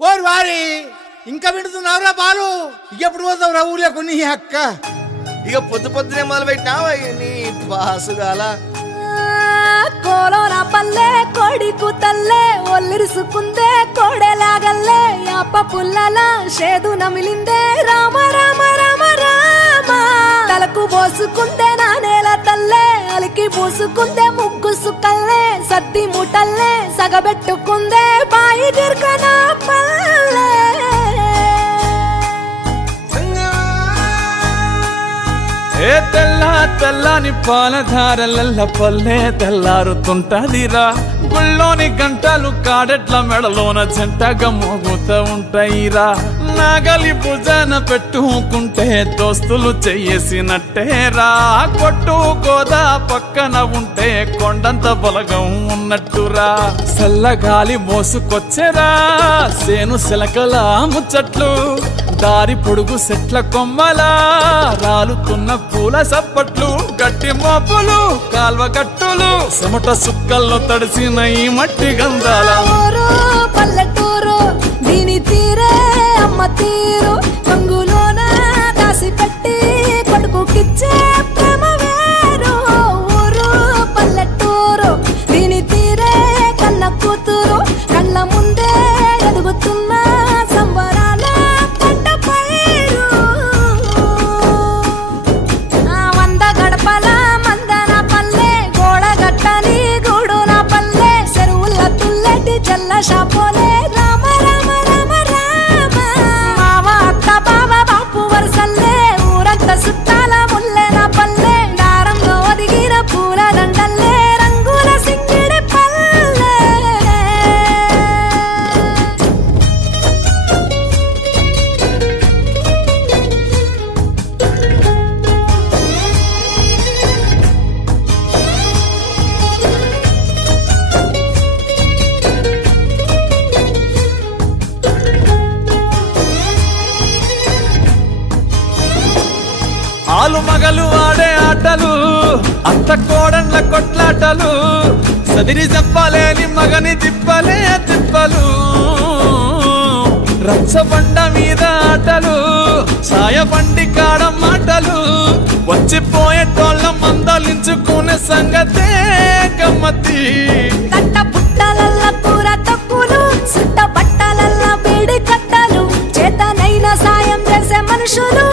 ఓరి వారి ఇంకా వింటున్నావురా బాలు ఎప్పుడు పోతావురా ఊర్లో కొన్ని అక్క ఇక పొద్దునే మొదలు పెట్టినావా నీ పాసుగాల కోలోన పల్లె కోడి కూతల్లే ఒల్లిరుసుకుందే కోడెలాగల్లే యాప పుల్లల షేదు నమిలిందే రామ రామ రామ రామ తలకు పోసుకుందే నా నేల తల్లే అలికి పూసుకుందే ముగ్గు సుక్కల్లే సద్ది ముటల్లే సగబెట్టుకుందే బాయి గిర్కన పల్లె ఏ తెల్ల తెల్లని పాలధారలల్ల పల్లె తెల్లారుతుంటదిరా గుళ్ళోని గంటలు కాడెట్ల మెడలోన జంటగా మోగుతూ ఉంటాయిరా నాగలి భుజాన పెట్టుకుంటే దోస్తులు చెయ్యేసినట్టేరా కొట్టు గోదా పక్కన ఉంటే కొండంత బలగం ఉన్నట్టురా చల్లగాలి మోసుకొచ్చెరా సేను శిలకల ముచ్చట్లు దారి పొడుగు సెట్ల కొమ్మలా రాలుతున్న పూల సప్పట్లు గట్టి మోపులు కాల్వ గట్టులు చెమట సుక్కల్లో తడిసిన ఈ మట్టి గంధాల పల్లెటూరు దీని తీరే అమ్మ తీరు కంగులోన దాసి పెట్టి కొడుకుకిచ్చే ప్రేమ వేరు ఊరు పల్లెటూరు దీని తీరే కన్న కూతురు కళ్ళ ముందే ఎదుగుతున్న సంబరాల పంట పైరు వంద గడపల మందన పల్లె గోడ గట్టని గూడున పల్లె చెరువుల తుల్లెటి చల్ల షాపోలే రామ రామ రామ రామ మావ అత్త బావ బాపు వరసల్లే ఊరంత సుట్టాల ముల్లెన పల్లె దారంలో ఒదిగిన పూల దండల్లే రంగుల సింగిడి పల్లె ఆలు మగలు ఆడే ఆటలు అత్త కోడళ్ళ కొట్లాటలు సదిరి చెప్పలేని మగని తిప్పలే తిప్పలు రచ్చబండ మీద ఆటలు సాయబండి కాడ మాటలు వచ్చిపోయేటోళ్ళ మందలించుకునే సంగతే గమ్మతి కట్ట పుట్టలల్ల కూర తక్కులు సుట్ట బట్టలల్ల వేడి కట్టలు చేతనైన సాయం చేసే మనుషులు